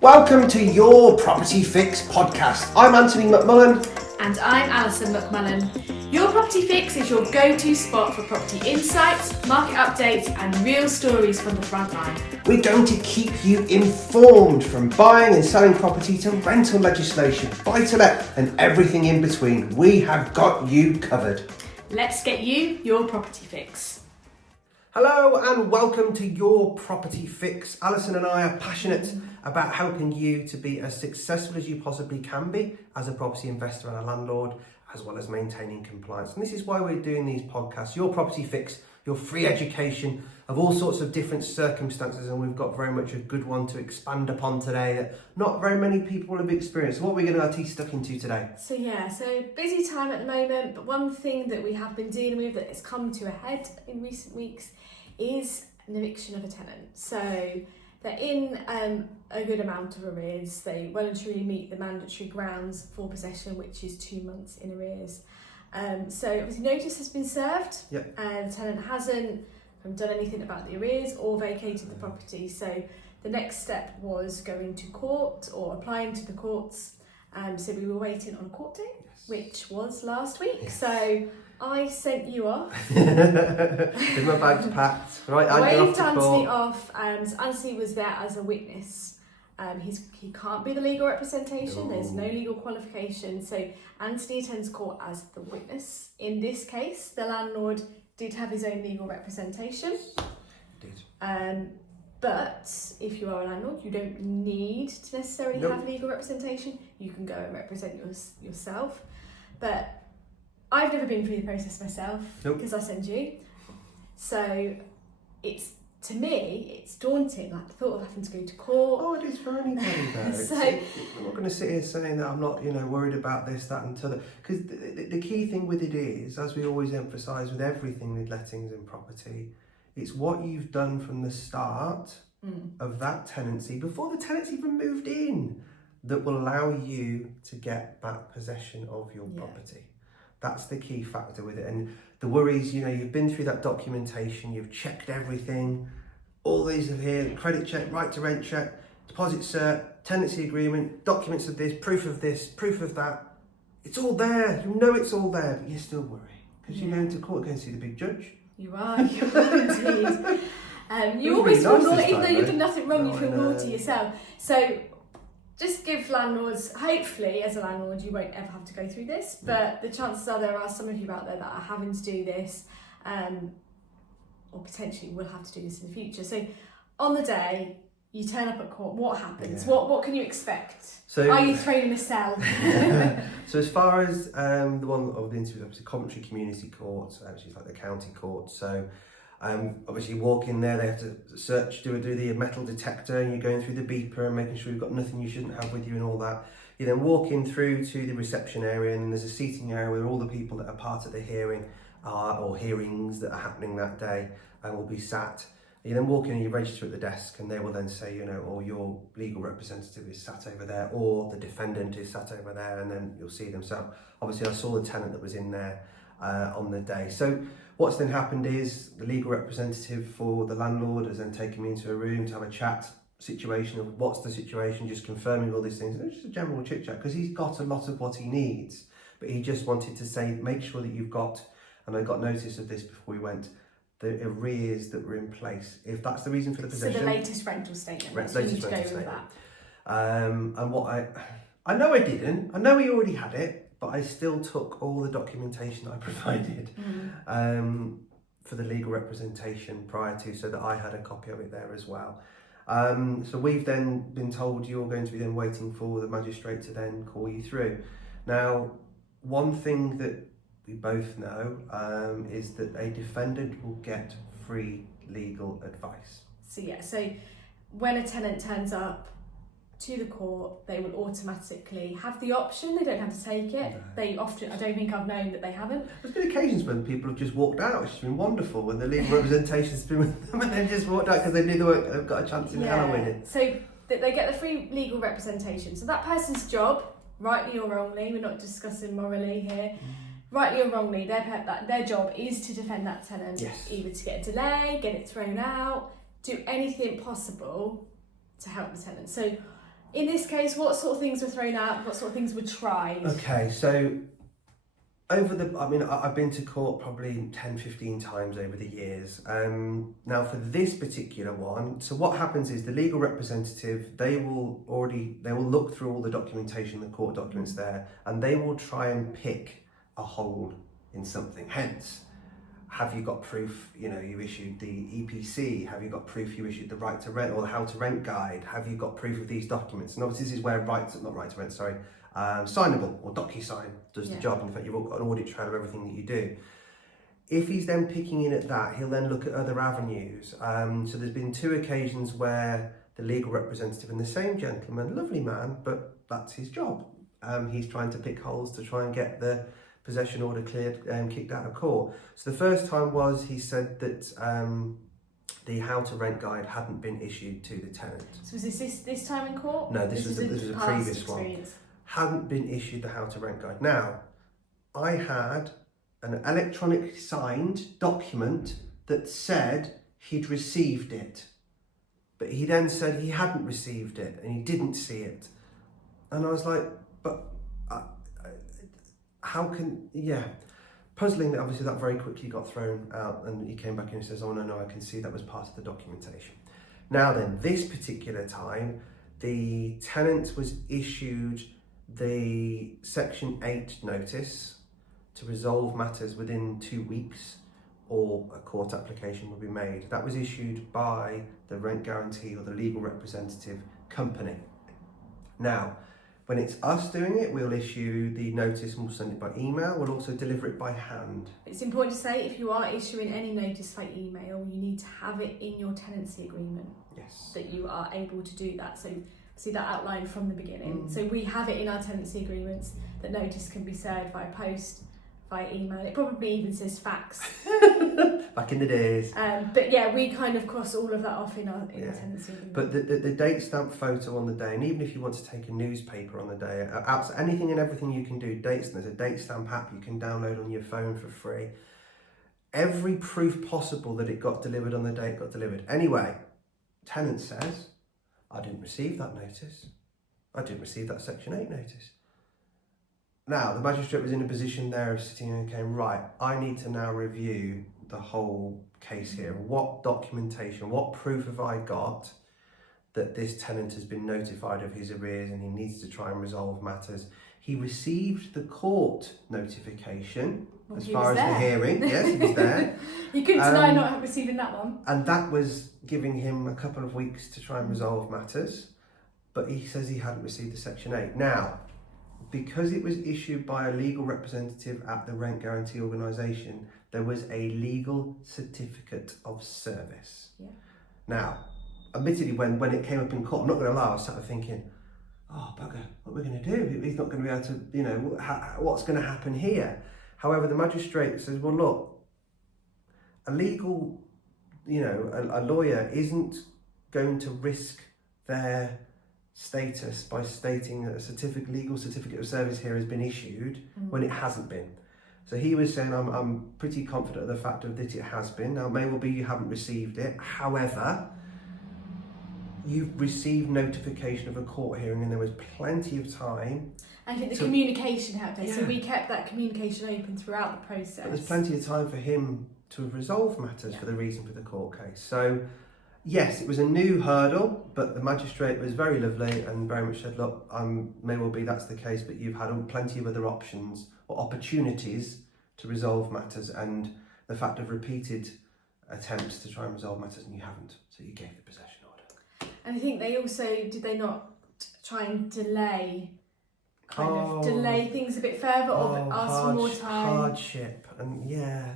Welcome to your Property Fix podcast. I'm Anthony McMullan. And I'm Alison McMullan. Your Property Fix is your go-to spot for property insights, market updates and real stories from the front line. We're going to keep you informed from buying and selling property to rental legislation, buy-to-let and everything in between. We have got you covered. Let's get you your Property Fix. Hello and welcome to your Property Fix. Alison and I are passionate about helping you to be as successful as you possibly can be as a property investor and a landlord, as well as maintaining compliance. And this is why we're doing these podcasts, Your Property Fix, your free education of all sorts of different circumstances. And we've got very much a good one to expand upon today that not very many people have experienced. So what are we going to be stuck into today? So busy time at the moment, but one thing that we have been dealing with that has come to a head in recent weeks is an eviction of a tenant. So they're in a good amount of arrears. They well and truly meet the mandatory grounds for possession, which is 2 months in arrears. So obviously notice has been served. Yep. The tenant hasn't done anything about the arrears or vacated the property. So the next step was going to court or applying to the courts. So we were waiting on a court date, which was last week. Yes. So I sent you off. With my bags packed. Right, I I'm waved off to Anthony court. off. So Anthony was there as a witness. He can't be the legal representation. No. There's no legal qualification. So Anthony attends court as the witness. In this case, the landlord did have his own legal representation. Did. But if you are a landlord, you don't need to necessarily have legal representation. You can go and represent yourself. But I've never been through the process myself because I send you. So to me, it's daunting. Like the thought of having to go to court. Oh, it is for anybody though. So I'm not going to sit here saying that I'm not, worried about this, that and t'other. Because the key thing with it is, as we always emphasise with everything with lettings and property, it's what you've done from the start of that tenancy, before the tenant's even moved in, that will allow you to get back possession of your property. That's the key factor with it. And the worries, you've been through that documentation, you've checked everything, all these are here, credit check, right to rent check, deposit cert, tenancy agreement, documents of this, proof of that. It's all there. You know it's all there, but you still worry. Because you're going to court, going to see the big judge. You are indeed. You always feel naughty, even though you've done nothing wrong, you feel naughty yourself. So just give landlords, hopefully as a landlord you won't ever have to go through this, but the chances are there are some of you out there that are having to do this or potentially will have to do this in the future. So on the day you turn up at court, what happens? What can you expect? So, are you thrown in a cell? So as far as the one of the interview, obviously Coventry Community Court, which is like the county court. So obviously you walk in there, they have to search, do the metal detector, and you're going through the beeper and making sure you've got nothing you shouldn't have with you and all that. You then walk in through to the reception area, and there's a seating area where all the people that are part of the hearing or hearings that are happening that day will be sat. You then walk in and you register at the desk, and they will then say, or your legal representative is sat over there, or the defendant is sat over there, and then you'll see them. So obviously I saw the tenant that was in there on the day. So what's then happened is the legal representative for the landlord has then taken me into a room to have a chat situation of what's the situation, just confirming all these things. And it's just a general chit chat because he's got a lot of what he needs, but he just wanted to say, make sure that you've got, and I got notice of this before we went, the arrears that were in place. If that's the reason for the possession. So the latest rental statement. Latest rental statement. And what I know I didn't. I know he already had it, but I still took all the documentation I provided for the legal representation prior to, so that I had a copy of it there as well. So we've then been told you're going to be then waiting for the magistrate to then call you through. Now, one thing that we both know is that a defendant will get free legal advice. So when a tenant turns up to the court, they will automatically have the option. They don't have to take it. No. They often, I don't think I've known that they haven't. There's been occasions when people have just walked out, which has been wonderful, when the legal representation's been with them and they've just walked out because they knew they've got a chance in hell of winning. So they get the free legal representation. So that person's job, rightly or wrongly, we're not discussing morally here, rightly or wrongly, their job is to defend that tenant. Yes. Either to get a delay, get it thrown out, do anything possible to help the tenant. So In this case, what sort of things were thrown out? What sort of things were tried? Okay, so I've been to court probably 10, 15 times over the years. Now for this particular one, so what happens is the legal representative, they will look through all the documentation, the court documents there, and they will try and pick a hole in something. Hence, have you got proof, you issued the EPC? Have you got proof you issued the right to rent or the how to rent guide? Have you got proof of these documents? And obviously this is where signable or DocuSign does the job. In fact, you've all got an audit trail of everything that you do. If he's then picking in at that, he'll then look at other avenues. So there's been 2 occasions where the legal representative and the same gentleman, lovely man, but that's his job. He's trying to pick holes to try and get the possession order cleared and kicked out of court. So the first time was he said that the how to rent guide hadn't been issued to the tenant. So was this time in court? No, this was a previous one. Hadn't been issued the how to rent guide. Now, I had an electronic signed document that said he'd received it, but he then said he hadn't received it and he didn't see it. And I was like, but how can, puzzling that obviously that very quickly got thrown out, and he came back and he says, oh no, I can see that was part of the documentation. Now then, this particular time, the tenant was issued the Section 8 notice to resolve matters within 2 weeks or a court application will be made. That was issued by the rent guarantee or the legal representative company. Now, when it's us doing it, we'll issue the notice and we'll send it by email. We'll also deliver it by hand. It's important to say if you are issuing any notice by email, you need to have it in your tenancy agreement. Yes. That you are able to do that. So see that outlined from the beginning. So we have it in our tenancy agreements that notice can be served by post, by email. It probably even says fax. Back in the days. But yeah, we kind of cross all of that off in the tenancy agreement. But the date stamp photo on the day, and even if you want to take a newspaper on the day, anything and everything you can do, there's a date stamp app you can download on your phone for free. Every proof possible that it got delivered on the day it got delivered. Anyway, tenant says, I didn't receive that notice. I didn't receive that Section 8 notice. Now, the magistrate was in a position there of sitting and going, right, I need to now review the whole case here. What documentation, what proof have I got that this tenant has been notified of his arrears and he needs to try and resolve matters? He received the court notification as far as the hearing. Yes, he was there. You couldn't deny not receiving that one. And that was giving him a couple of weeks to try and resolve matters. But he says he hadn't received the Section 8. Now, because it was issued by a legal representative at the rent guarantee organisation, there was a legal certificate of service. Yeah. Now, admittedly, when it came up in court, I'm not going to lie, I was sort of thinking, oh, bugger, what are we going to do? He's not going to be able to, what's going to happen here? However, the magistrate says, well, look, a legal, a lawyer isn't going to risk their status by stating that a legal certificate of service here has been issued when it hasn't been. So he was saying, I'm pretty confident of the fact that it has been. Now, it may well be you haven't received it. However, you've received notification of a court hearing and there was plenty of time. I think the communication helped us. So we kept that communication open throughout the process. But there's plenty of time for him to have resolved matters for the reason for the court case. So yes, it was a new hurdle, but the magistrate was very lovely and very much said, look, may well be that's the case, but you've had plenty of other options or opportunities to resolve matters, and the fact of repeated attempts to try and resolve matters, and you haven't, so you gave the possession order. And I think they also, did they not try and delay things a bit further or ask for more time? Hardship, and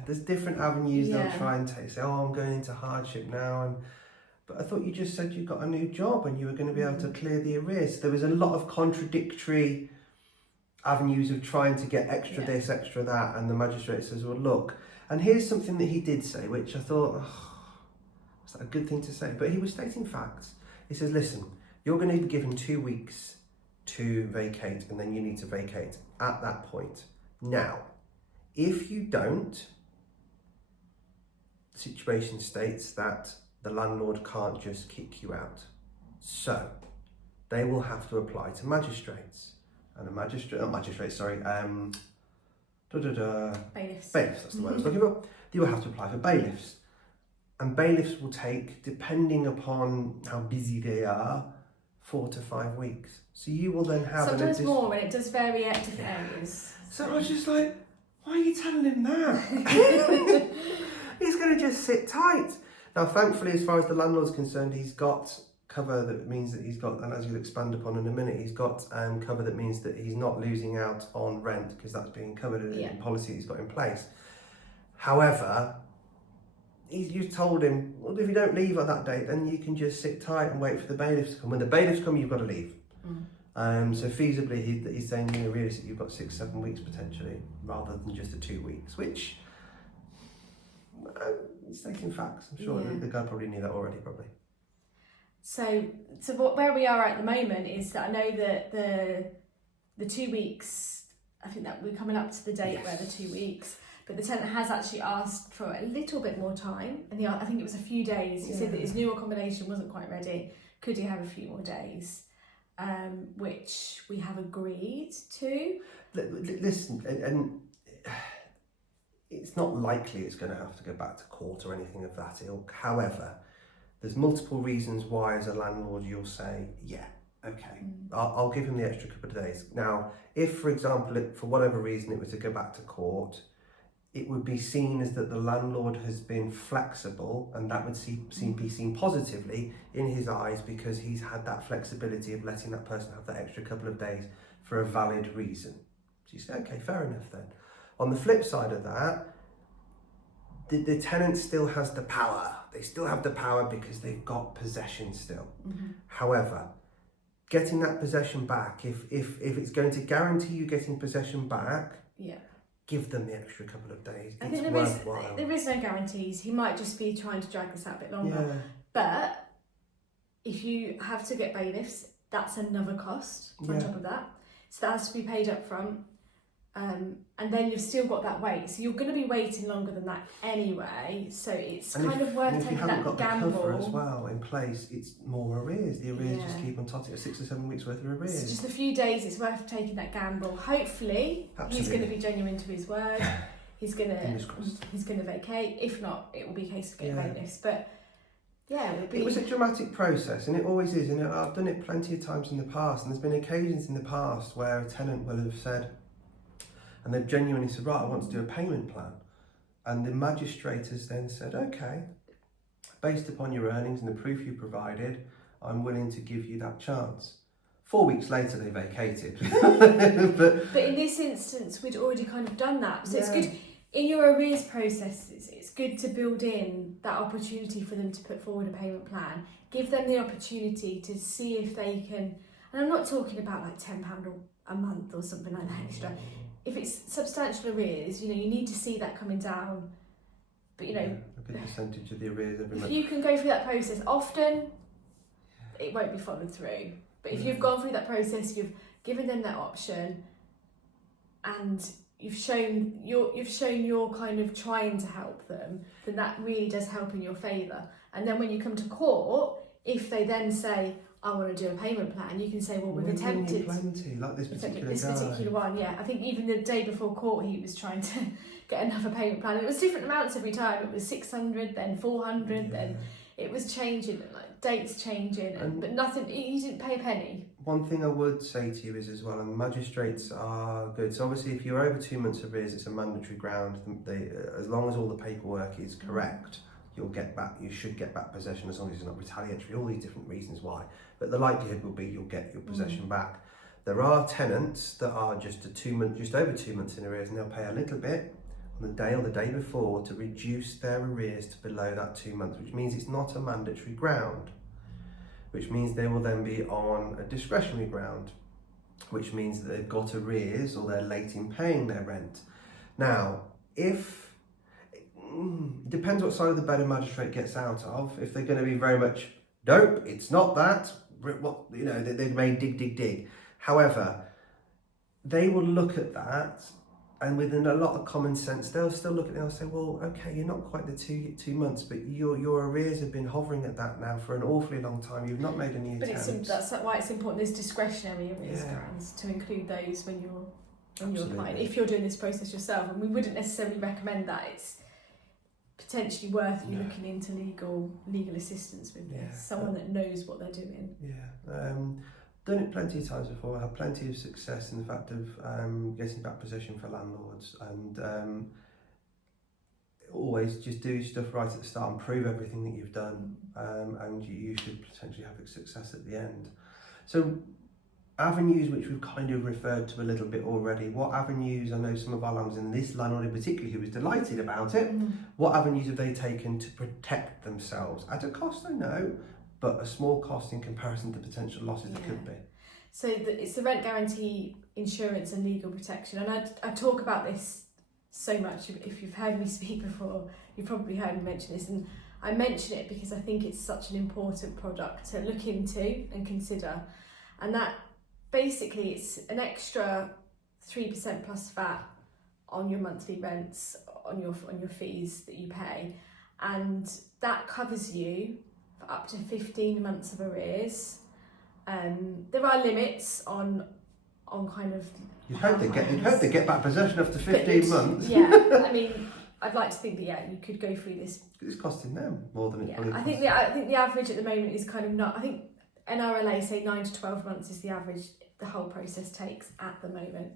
there's different avenues they'll try and take. Say, I'm going into hardship now, but I thought you just said you got a new job and you were going to be able to clear the arrears. There was a lot of contradictory avenues of trying to get extra this, extra that, and the magistrate says, well, look, and here's something that he did say, which I thought, was that a good thing to say? But he was stating facts. He says, listen, you're going to be given 2 weeks to vacate, and then you need to vacate at that point. Now, if you don't, the situation states that the landlord can't just kick you out. So, they will have to apply to magistrates. And bailiffs. Bailiffs, that's the word I was looking for. You will have to apply for bailiffs. And bailiffs will take, depending upon how busy they are, 4 to 5 weeks. So you will then have... Sometimes more, and it does vary at different areas. So I was just like, why are you telling him that? He's going to just sit tight. Now, thankfully, as far as the landlord's concerned, he's got cover that means that he's got, and as you'll expand upon in a minute, he's got cover that means that he's not losing out on rent because that's being covered in policy he's got in place. However, you've told him, well, if you don't leave on that date, then you can just sit tight and wait for the bailiffs to come. When the bailiffs come, you've got to leave. So feasibly, he's saying, realistically, you've got 6-7 weeks potentially, rather than just the 2 weeks, which he's taking facts. I'm sure the guy probably knew that already, probably. So where we are at the moment is that I know that the 2 weeks, I think that we're coming up to the date where the 2 weeks, but the tenant has actually asked for a little bit more time, and I think it was a few days. He said that his new accommodation wasn't quite ready. Could he have a few more days? Which we have agreed to. Listen, and it's not likely it's going to have to go back to court or anything of that ilk. However, there's multiple reasons why, as a landlord, you'll say, yeah, okay, I'll give him the extra couple of days. Now, if, for example, for whatever reason it was to go back to court, it would be seen as that the landlord has been flexible, and that would be seen positively in his eyes because he's had that flexibility of letting that person have that extra couple of days for a valid reason. So you say, okay, fair enough then. On the flip side of that, the tenant still has the power. They still have the power because they've got possession still. However, getting that possession back, if it's going to guarantee you getting possession back, give them the extra couple of days. I think there is no guarantees. He might just be trying to drag this out a bit longer. But if you have to get bailiffs, that's another cost on top of that. So that has to be paid up front. And then you've still got that wait. So you're going to be waiting longer than that anyway. So it's kind of worth taking that gamble. If you haven't got the cover as well in place, it's more arrears. The arrears just keep on totting at 6 or 7 weeks worth of arrears. So just a few days, it's worth taking that gamble. Hopefully, he's going to be genuine to his word. He's going to vacate. If not, it will be a case of getting bailiffs. But it was a dramatic process, and it always is. And I've done it plenty of times in the past, and there's been occasions in the past where a tenant will have said, and they've genuinely said, right, I want to do a payment plan. And the magistrate has then said, okay, based upon your earnings and the proof you provided, I'm willing to give you that chance. 4 weeks later, they vacated. but in this instance, we'd already kind of done that. So it's good, in your arrears processes, it's good to build in that opportunity for them to put forward a payment plan. Give them the opportunity to see if they can, and I'm not talking about like £10 a month or something like that extra. If it's substantial arrears, you need to see that coming down. But a good percentage of the arrears every month. If you can go through that process, often it won't be followed through. But if you've gone through that process, you've given them that option, and you've shown you're kind of trying to help them, then that really does help in your favour. And then when you come to court, if they then say, I want to do a payment plan, you can say, well, we've attempted plenty, like this particular one. I think even the day before court, he was trying to get another payment plan. It was different amounts every time. It was 600, then 400, then it was changing, like dates changing, but nothing. He didn't pay a penny. One thing I would say to you is as well, and magistrates are good. So obviously, if you're over 2 months arrears, it's a mandatory ground. As long as all the paperwork is correct, you should get back possession, as long as it's not retaliatory. All these different reasons why, but the likelihood will be you'll get your possession back. There are tenants that are just over 2 months in arrears, and they'll pay a little bit on the day or the day before to reduce their arrears to below that 2 months, which means it's not a mandatory ground, which means they will then be on a discretionary ground, which means that they've got arrears or they're late in paying their rent. Now, depends what side of the bed a magistrate gets out of. If they're going to be very much, nope, it's not that, they may dig. However, they will look at that And within a lot of common sense, they'll still look at it and say, well, okay, you're not quite the two months, but your arrears have been hovering at that now for an awfully long time. You've not made any attempts. But that's why it's important. There's discretionary arrears grounds to include those when you're applying. If you're doing this process yourself, and we wouldn't necessarily recommend that. It's potentially worth you looking into legal assistance with this. Someone that knows what they're doing. Yeah. Done it plenty of times before. I had plenty of success in the fact of getting back possession for landlords, and always just do stuff right at the start and prove everything that you've done, and you should potentially have success at the end. So avenues which we've kind of referred to a little bit already. What avenues, I know some of our landlords, and this landlord in particular who was delighted about it, what avenues have they taken to protect themselves? At a cost, I know, but a small cost in comparison to potential losses that could be. So it's the rent guarantee, insurance and legal protection. And I talk about this so much. If you've heard me speak before, you've probably heard me mention this. And I mention it because I think it's such an important product to look into and consider. And that basically it's an extra 3% plus VAT on your monthly rents, on your fees that you pay. And that covers you for up to 15 months of arrears. There are limits on kind of. You'd hope they get back possession after 15 months. Yeah, I mean, I'd like to think that you could go through this. It's costing them more than it. I think the average at the moment is kind of not. I think NRLA say 9 to 12 months is the average the whole process takes at the moment.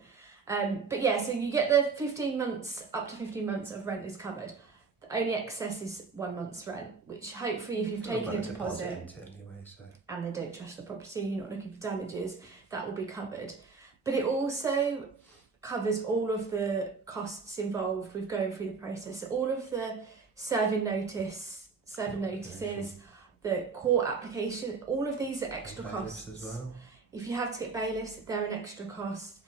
But yeah, so you get the 15 months, up to 15 months of rent is covered. The only excess is 1 month's rent, which hopefully if you've taken a deposit and they don't trust the property, you're not looking for damages, that will be covered. But it also covers all of the costs involved with going through the process. So all of the serving notices, the court application, all of these are extra costs. As well. If you have to get bailiffs, they're an extra cost.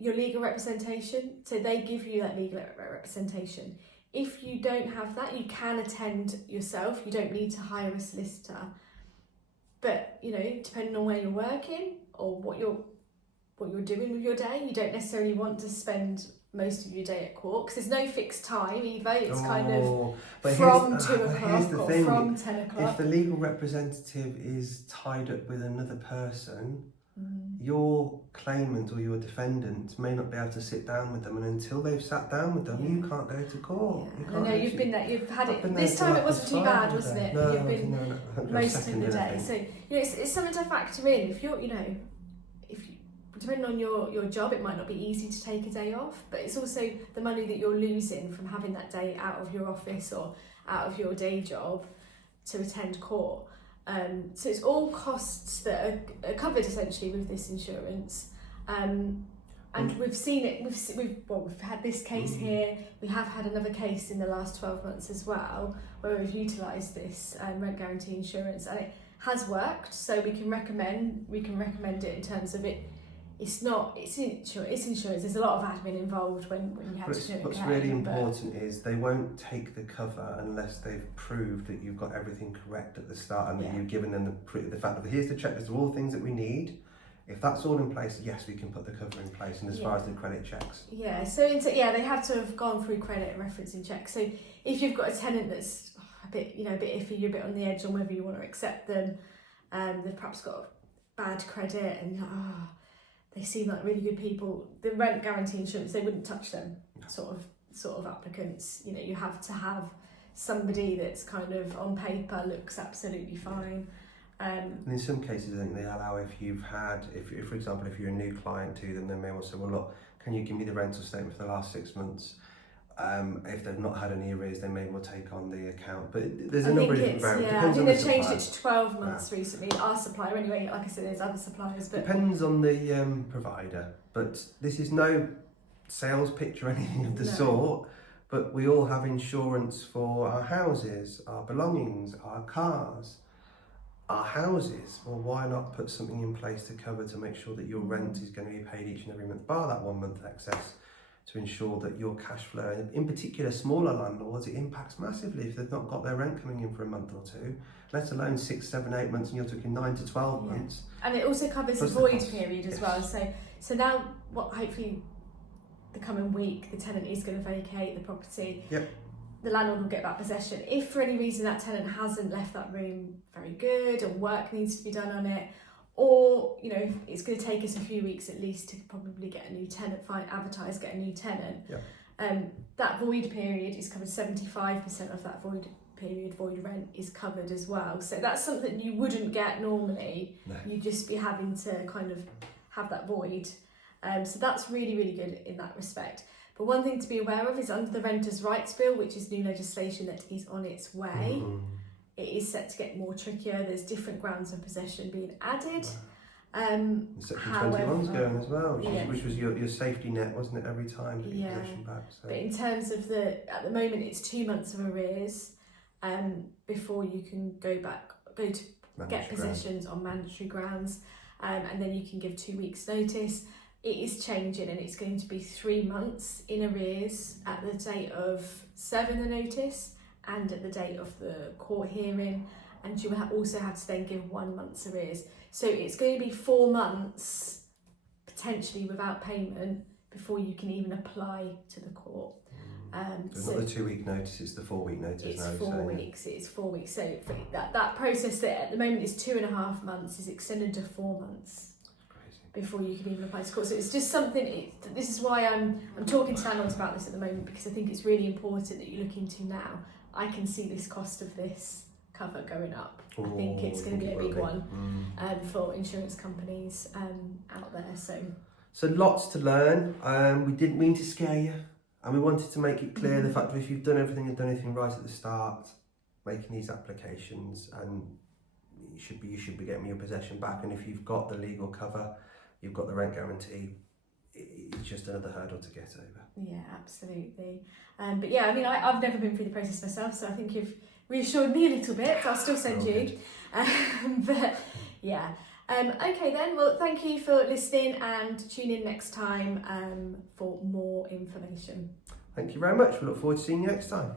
Your legal representation, so they give you that legal representation. If you don't have that, you can attend yourself. You don't need to hire a solicitor. But, depending on where you're working or what you're doing with your day, you don't necessarily want to spend most of your day at court because there's no fixed time either. It's kind of from 2 o'clock or from 10 o'clock. If the legal representative is tied up with another person, your claimant or your defendant may not be able to sit down with them, and until they've sat down with them, you can't go to court. I know you've been there. You've had it. This time it wasn't too bad, wasn't it? No, you've been most of the day. So it's something to factor in. If you're, depending on your job, it might not be easy to take a day off, but it's also the money that you're losing from having that day out of your office or out of your day job to attend court. So it's all costs that are covered essentially with this insurance. And we've seen it, we've had this case here, we have had another case in the last 12 months as well, where we've utilised this rent guarantee insurance, and it has worked, so we can recommend it in terms of it. It's insurance. There's a lot of admin involved when you have to do it. What's really important is they won't take the cover unless they've proved that you've got everything correct at the start and that you've given them the fact that here's the checklist of all the things that we need. If that's all in place, yes, we can put the cover in place. And as far as the credit checks, they have to have gone through credit and referencing checks. So if you've got a tenant that's a bit iffy, you're a bit on the edge on whether you want to accept them, they've perhaps got bad credit and they seem like really good people, the rent guarantee insurance, they wouldn't touch them. Sort of applicants, you have to have somebody that's kind of on paper looks absolutely fine. And in some cases, I think they allow if for example, if you're a new client to them, they may well say, well, look, can you give me the rental statement for the last 6 months? If they've not had any arrears, they may well take on the account. But there's a number of different variables. I think they've changed it to 12 months recently. Our supplier, anyway, like I said, there's other suppliers. But depends on the provider. But this is no sales pitch or anything of the sort. But we all have insurance for our houses, our belongings, our cars, our houses. Well, why not put something in place to cover to make sure that your rent is going to be paid each and every month, bar that 1 month excess, to ensure that your cash flow, and in particular smaller landlords, it impacts massively if they've not got their rent coming in for a month or two, let alone 6, 7, 8 months, and you're talking 9 to 12 months. And it also covers the void period as well. So now, what hopefully the coming week the tenant is going to vacate the property. Yep. The landlord will get back possession. If for any reason that tenant hasn't left that room very good, or work needs to be done on it, or it's going to take us a few weeks at least to probably get a new tenant, get a new tenant. Yep. That void period is covered. 75% of that void rent is covered as well. So that's something you wouldn't get normally. No. You'd just be having to kind of have that void. So that's really, really good in that respect. But one thing to be aware of is under the Renters' Rights Bill, which is new legislation that is on its way, it is set to get more trickier. There's different grounds of possession being added. Section 21's going as well, which was your safety net, wasn't it, every time to get possession back. So. But in terms of at the moment it's 2 months of arrears before you can go to get possessions on mandatory grounds, and then you can give 2 weeks notice. It is changing, and it's going to be 3 months in arrears at the date of serving the notice and at the date of the court hearing, and you will also have to then give 1 month's arrears. So it's going to be 4 months potentially without payment before you can even apply to the court. So not the 2 week notice, it's the 4 week notice. It's now, 4 weeks. It's 4 weeks. So that process that at the moment is 2.5 months is extended to 4 months before you can even apply to court. So it's just something. This is why I'm talking to landlords about this at the moment, because I think it's really important that you look into now. I can see this cost of this cover going up. I think it's going to be a big one for insurance companies out there. So lots to learn. We didn't mean to scare you, and we wanted to make it clear the fact that if you've done everything and done anything right at the start, making these applications, and you should be getting your possession back. And if you've got the legal cover, you've got the rent guarantee, it's just another hurdle to get over. Yeah, absolutely. But yeah, I mean, I've never been through the process myself, so I think you've reassured me a little bit. I'll still send you. But yeah. Okay then, well, thank you for listening, and tune in next time for more information. Thank you very much. We look forward to seeing you next time.